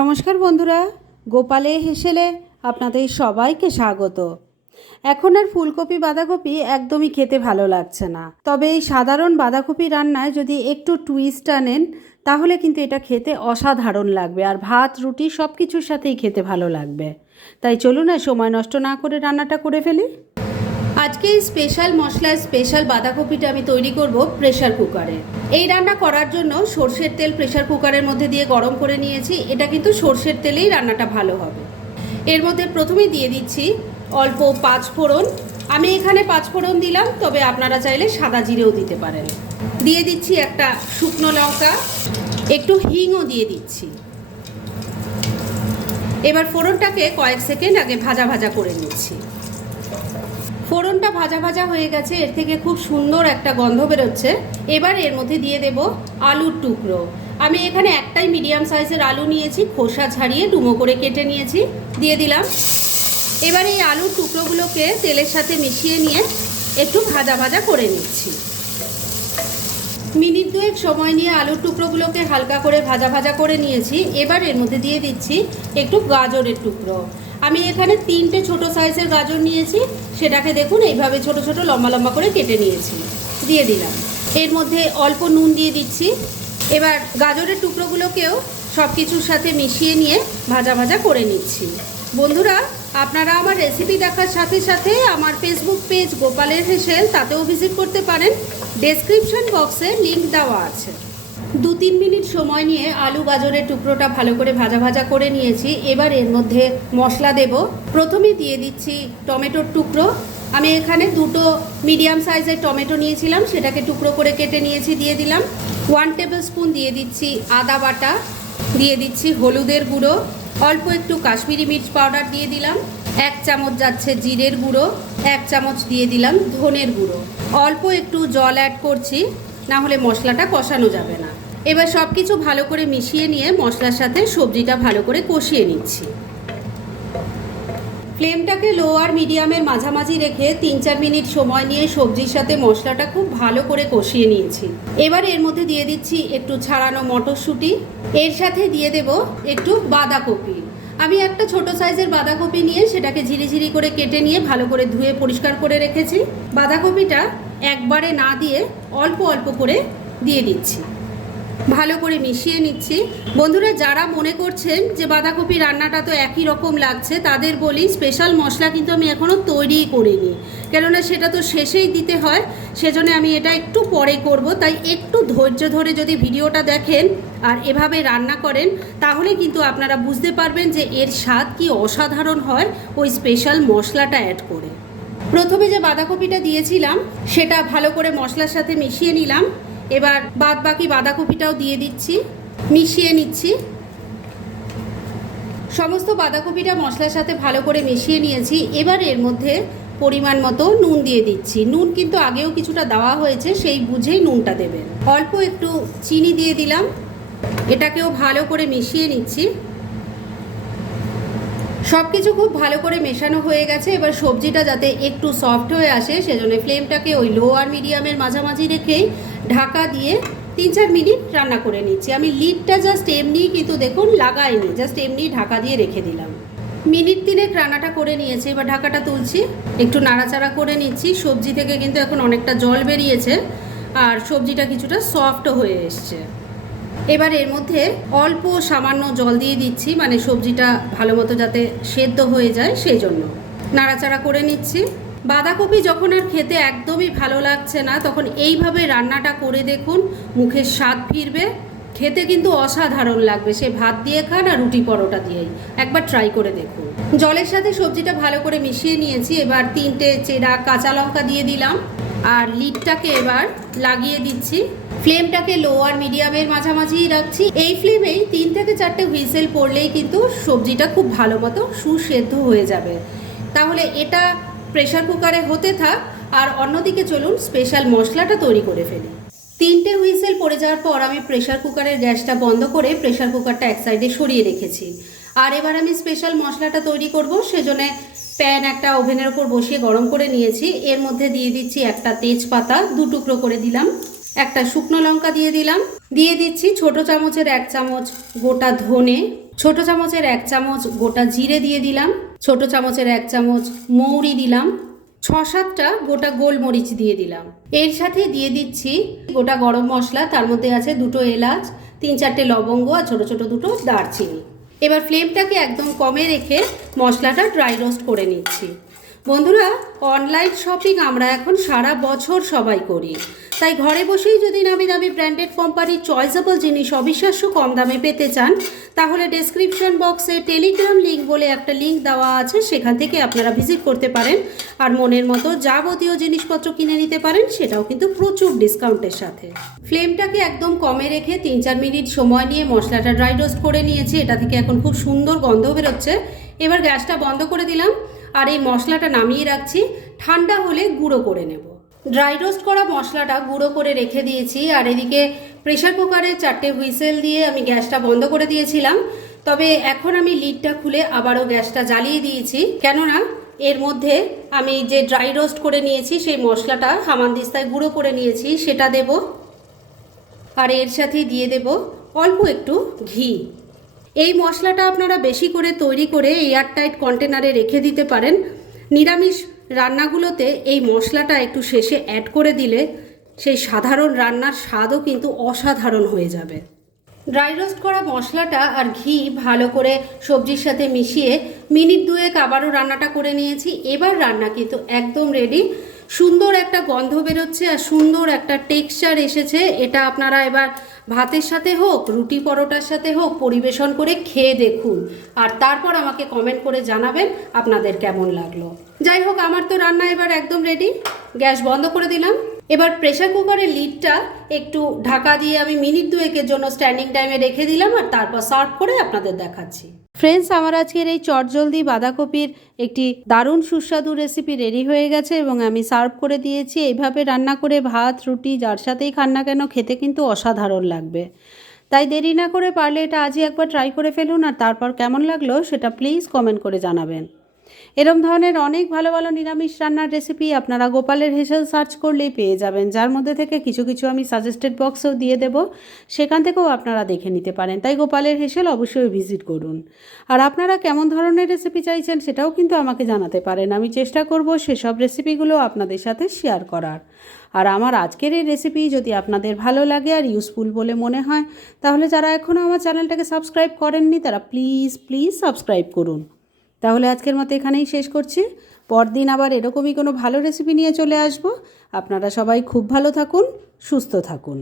নমস্কার বন্ধুরা, গোপালে হেসেলে আপনাদের সবাইকে স্বাগত। এখন আর ফুলকপি বাঁধাকপি একদমই খেতে ভালো লাগছে না, তবে এই সাধারণ বাঁধাকপি রান্নায় যদি একটু টুইস্ট আনেন তাহলে কিন্তু এটা খেতে অসাধারণ লাগবে, আর ভাত রুটি সব কিছুর সাথেই খেতে ভালো লাগবে। তাই চলুন না সময় নষ্ট না করে রান্নাটা করে ফেলি। আজকে এই স্পেশাল মশলায় স্পেশাল বাঁধাকপিটা আমি তৈরি করব প্রেশার কুকারে। এই রান্না করার জন্য সর্ষের তেল প্রেশার কুকারের মধ্যে দিয়ে গরম করে নিয়েছি। এটা কিন্তু সর্ষের তেলেই রান্নাটা ভালো হবে। এর মধ্যে প্রথমেই দিয়ে দিচ্ছি অল্প পাঁচফোড়ন। আমি এখানে পাঁচফোড়ন দিলাম, তবে আপনারা চাইলে সাদা জিরেও দিতে পারেন। দিয়ে দিচ্ছি একটা শুকনো লঙ্কা, একটু হিংও দিয়ে দিচ্ছি। এবার ফোড়নটাকে কয়েক সেকেন্ড আগে ভাজা ভাজা করে নিচ্ছি। ফোড়নটা ভাজা ভাজা হয়ে গেছে, এর থেকে খুব সুন্দর একটা গন্ধ বেরোচ্ছে। এবার এর মধ্যে দিয়ে দেব আলুর টুকরো। আমি এখানে একটাই মিডিয়াম সাইজের আলু নিয়েছি, খোসা ছাড়িয়ে ডুমো করে কেটে নিয়েছি, দিয়ে দিলাম। এবার এই আলুর টুকরোগুলোকে তেলের সাথে মিশিয়ে নিয়ে একটু ভাজা ভাজা করে নিচ্ছি। মিনিট দুয়েক সময় নিয়ে আলুর টুকরোগুলোকে হালকা করে ভাজা ভাজা করে নিয়েছি। এবার এর মধ্যে দিয়ে দিচ্ছি একটু গাজরের টুকরো। আমি এখানে 3টে ছোট সাইজের গাজর নিয়েছি, সেটাকে দেখুন এইভাবে ছোট ছোট লম্বা লম্বা করে কেটে নিয়েছি, দিয়ে দিলাম। এর মধ্যে অল্প নুন দিয়ে দিচ্ছি। এবার গাজরের টুকরোগুলোকেও সব কিছুর সাথে মিশিয়ে নিয়ে ভাজা ভাজা করে নিচ্ছি। বন্ধুরা, আপনারা আমার রেসিপি দেখার সাথে সাথে আমার ফেসবুক পেজ গোপালের হেসেল, তাতেও ভিজিট করতে পারেন। ডেসক্রিপশন বক্সে লিঙ্ক দেওয়া আছে। 2-3 মিনিট সময় নিয়ে আলু গাজরের টুকরোটা ভালো করে ভাজা ভাজা করে নিয়েছি। এবার এর মধ্যে মশলা দেব। প্রথমে দিয়ে দিচ্ছি টমেটোর টুকরো। আমি এখানে 2টো মিডিয়াম সাইজের টমেটো নিয়েছিলাম, সেটাকে টুকরো করে কেটে নিয়েছি, দিয়ে দিলাম। 1 টেবিল স্পুন দিয়ে দিচ্ছি আদা বাটা, দিয়ে দিচ্ছি হলুদের গুঁড়ো, অল্প একটু কাশ্মীরি মির্চ পাউডার দিয়ে দিলাম, 1 চামচ যাচ্ছে জিরের গুঁড়ো, 1 চামচ দিয়ে দিলাম ধনের গুঁড়ো। অল্প একটু জল অ্যাড করছি, না হলে মশলাটা কষানো যাবে না। এবার সব কিছু ভালো করে মিশিয়ে নিয়ে মশলার সাথে সবজিটা ভালো করে কষিয়ে নিচ্ছি। ফ্লেমটাকে লো আর মিডিয়ামের মাঝামাঝি রেখে 3-4 মিনিট সময় নিয়ে সবজির সাথে মশলাটা খুব ভালো করে কষিয়ে নিয়েছি। এবার এর মধ্যে দিয়ে দিচ্ছি একটু ছাড়ানো মটরশুঁটি, এর সাথে দিয়ে দেব একটু বাঁধাকপি। আমি একটা ছোট সাইজের বাঁধাকপি নিয়ে সেটাকে ঝিরিঝিরি করে কেটে নিয়ে ভালো করে ধুয়ে পরিষ্কার করে রেখেছি। বাঁধাকপিটা একবারে না দিয়ে অল্প অল্প করে দিয়ে দিচ্ছি, ভালো করে মিশিয়ে নিচ্ছি। বন্ধুরা, যারা মনে করছেন যে বাঁধাকপি রান্নাটা তো একই রকম লাগছে, তাদের বলি স্পেশাল মশলা কিন্তু আমি এখনও তৈরিই করিনি, কেননা সেটা তো শেষেই দিতে হয়। সেজন্য আমি এটা একটু পরে করব। তাই একটু ধৈর্য ধরে যদি ভিডিওটা দেখেন আর এভাবে রান্না করেন, তাহলে কিন্তু আপনারা বুঝতে পারবেন যে এর স্বাদ কি অসাধারণ হয় ওই স্পেশাল মশলাটা অ্যাড করে। প্রথমে যে বাঁধাকপিটা দিয়েছিলাম সেটা ভালো করে মশলার সাথে মিশিয়ে নিলাম। এবার বাদ বাকি বাঁধাকপিটাও দিয়ে দিচ্ছি, মিশিয়ে নিচ্ছি। সমস্ত বাঁধাকপিটা মশলার সাথে ভালো করে মিশিয়ে নিয়েছি। এবার এর মধ্যে পরিমাণ মতো নুন দিয়ে দিচ্ছি। নুন কিন্তু আগেও কিছুটা দেওয়া হয়েছে, সেই বুঝেই নুনটা দেবেন। অল্প একটু চিনি দিয়ে দিলাম, এটাকেও ভালো করে মিশিয়ে নিচ্ছি। সব কিছু খুব ভালো করে মেশানো হয়ে গেছে। এবার সবজিটা যাতে একটু সফট হয়ে আসে, সেজন্য ফ্লেমটাকে ওই লো আর মিডিয়ামের মাঝামাঝি রেখেই ঢাকা দিয়ে 3-4 মিনিট রান্না করে নিচ্ছি। আমি লিডটা জাস্ট এমনিই কিন্তু দেখুন লাগাইনি, জাস্ট এমনি ঢাকা দিয়ে রেখে দিলাম। মিনিট 3 রান্নাটা করে নিয়েছি। এবার ঢাকাটা তুলছি, একটু নাড়াচাড়া করে নিচ্ছি। সবজি থেকে কিন্তু এখন অনেকটা জল বেরিয়েছে আর সবজিটা কিছুটা সফটও হয়ে এসছে। এবার এর মধ্যে অল্প সামান্য জল দিয়ে দিচ্ছি, মানে সবজিটা ভালো মতো যাতে সেদ্ধ হয়ে যায় সেই জন্য। নাড়াচাড়া করে নিচ্ছি। বাঁধাকপি যখন আর খেতে একদমই ভালো লাগছে না, তখন এইভাবে রান্নাটা করে দেখুন, মুখের স্বাদ ফিরবে, খেতে কিন্তু অসাধারণ লাগবে। সে ভাত দিয়ে খান আর রুটি পরোটা দিয়েই, একবার ট্রাই করে দেখুন। জলের সাথে সবজিটা ভালো করে মিশিয়ে নিয়েছি। এবার 3টে চেরা কাঁচা লঙ্কা দিয়ে দিলাম আর লিডটাকে এবার লাগিয়ে দিচ্ছি। ফ্লেমটাকে লো আর মিডিয়ামের মাঝামাঝিই রাখছি। এই ফ্লেমেই 3 থেকে 4টে হুইসেল পড়লেই কিন্তু সবজিটা খুব ভালো মতো সুসেদ্ধ হয়ে যাবে। তাহলে এটা প্রেশার কুকারে হতে থাক, আর অন্যদিকে চলুন স্পেশাল মশলাটা তৈরি করে ফেলি। 3টে হুইসেল পড়ে যাওয়ার পর আমি প্রেশার কুকারের গ্যাসটা বন্ধ করে প্রেশার কুকারটা এক সাইডে সরিয়ে রেখেছি। আর এবার আমি স্পেশাল মশলাটা তৈরি করব, সেজন্য প্যান একটা ওভেনের ওপর বসিয়ে গরম করে নিয়েছি। এর মধ্যে দিয়ে দিচ্ছি একটা তেজপাতা 2 টুকরো করে দিলাম, একটা শুকনো লঙ্কা দিয়ে দিলাম, দিয়ে দিচ্ছি ছোট চামচের 1 চামচ গোটা ধনে, ছোট চামচের 1 চামচ গোটা জিরে দিয়ে দিলাম, ছোট চামচের 1 চামচ মৌরি দিলাম, 6-7টা গোটা গোলমরিচ দিয়ে দিলাম। এর সাথে দিয়ে দিচ্ছি গোটা গরম মশলা, তার মধ্যে আছে 2টো এলাচ, 3-4টে লবঙ্গ আর ছোট ছোট 2টো দারচিনি। এবার ফ্লেমটাকে একদম কমে রেখে মশলাটা ড্রাই রোস্ট করে নিচ্ছি। বন্ধুরা, অনলাইন শপিং আমরা এখন সারা বছর সবাই করি, তাই ঘরে বসেই যদি নামি দামি ব্র্যান্ডেড কোম্পানির চয়েসেবল জিনিস অবিশ্বাস্য কম দামে পেতে চান, তাহলে ডেসক্রিপশন বক্সে টেলিগ্রাম লিঙ্ক বলে একটা লিঙ্ক দেওয়া আছে, সেখান থেকে আপনারা ভিজিট করতে পারেন আর মনের মতো যাবতীয় জিনিসপত্র কিনে নিতে পারেন, সেটাও কিন্তু প্রচুর ডিসকাউন্টের সাথে। ফ্লেমটাকে একদম কমে রেখে 3-4 মিনিট সময় নিয়ে মশলাটা ড্রাই রোস্ট করে নিয়েছি। এটা থেকে এখন খুব সুন্দর গন্ধ বেরোচ্ছে। এবার গ্যাসটা বন্ধ করে দিলাম আর এই মশলাটা নামিয়ে রাখছি, ঠান্ডা হলে গুঁড়ো করে নেব। ড্রাই রোস্ট করা মশলাটা গুঁড়ো করে রেখে দিয়েছি আর এদিকে প্রেশার কুকারে 4টে হুইসেল দিয়ে আমি গ্যাসটা বন্ধ করে দিয়েছিলাম। তবে এখন আমি লিডটা খুলে আবারও গ্যাসটা জ্বালিয়ে দিয়েছি, কেননা এর মধ্যে আমি যে ড্রাই রোস্ট করে নিয়েছি সেই মশলাটা হামানদিস্তায় গুঁড়ো করে নিয়েছি সেটা দেব, আর এর সাথে দিয়ে দেব অল্প একটু ঘি। এই মশলাটা আপনারা বেশি করে তৈরি করে এয়ারটাইট কন্টেনারে রেখে দিতে পারেন। নিরামিষ রান্নাগুলোতে এই মশলাটা একটু শেষে অ্যাড করে দিলে সেই সাধারণ রান্নার স্বাদও কিন্তু অসাধারণ হয়ে যাবে। ড্রাই রোস্ট করা মশলাটা আর ঘি ভালো করে সবজির সাথে মিশিয়ে মিনিট 2 আবারও রান্নাটা করে নিয়েছি। এবার রান্না কিন্তু একদম রেডি। সুন্দর একটা গন্ধ বেরোচ্ছে আর সুন্দর একটা টেক্সচার এসেছে। এটা আপনারা এবার ভাতের সাথে হোক, রুটি পরোটার সাথে হোক পরিবেশন করে খেয়ে দেখুন, আর তারপর আমাকে কমেন্ট করে জানাবেন আপনাদের কেমন লাগলো। যাই হোক, আমার তো রান্না এবার একদম রেডি। গ্যাস বন্ধ করে দিলাম। এবার প্রেসার কুকারের লিডটা একটু ঢাকা দিয়ে আমি মিনিট 2 জন্য স্ট্যান্ডিং টাইমে রেখে দিলাম আর তারপর সার্ভ করে আপনাদের দেখাচ্ছি। ফ্রেন্ডস, আমার আজকের এই চটজলদি বাঁধাকপির একটি দারুণ সুস্বাদু রেসিপি রেডি হয়ে গেছে এবং আমি সার্ভ করে দিয়েছি। এইভাবে রান্না করে ভাত রুটি যার সাথেই খান না কেন খেতে কিন্তু অসাধারণ লাগবে। তাই দেরি না করে পারলে এটা আজই একবার ট্রাই করে ফেলুন, আর তারপর কেমন লাগলো সেটা প্লিজ কমেন্ট করে জানাবেন। এরম ধরনের অনেক ভালো ভালো নিরামিষ রান্নার রেসিপি আপনারা গোপালের হেসেল সার্চ করলেই পেয়ে যাবেন, যার মধ্যে থেকে কিছু কিছু আমি সাজেস্টেড বক্সেও দিয়ে দেব, সেখান থেকেও আপনারা দেখে নিতে পারেন। তাই গোপালের হেসেল অবশ্যই ভিজিট করুন। আর আপনারা কেমন ধরনের রেসিপি চাইছেন সেটাও কিন্তু আমাকে জানাতে পারেন। আমি চেষ্টা করব সেসব রেসিপিগুলো আপনাদের সাথে শেয়ার করার। আর আমার আজকের এই রেসিপি যদি আপনাদের ভালো লাগে আর ইউজফুল বলে মনে হয়, তাহলে যারা এখনও আমার চ্যানেলটাকে সাবস্ক্রাইব করেননি তারা প্লিজ সাবস্ক্রাইব করুন। তাহলে আজকের মতো এখানেই শেষ করছি। পরদিন আবার এরকমই কোনো ভালো রেসিপি নিয়ে চলে আসব। আপনারা সবাই খুব ভালো থাকুন, সুস্থ থাকুন।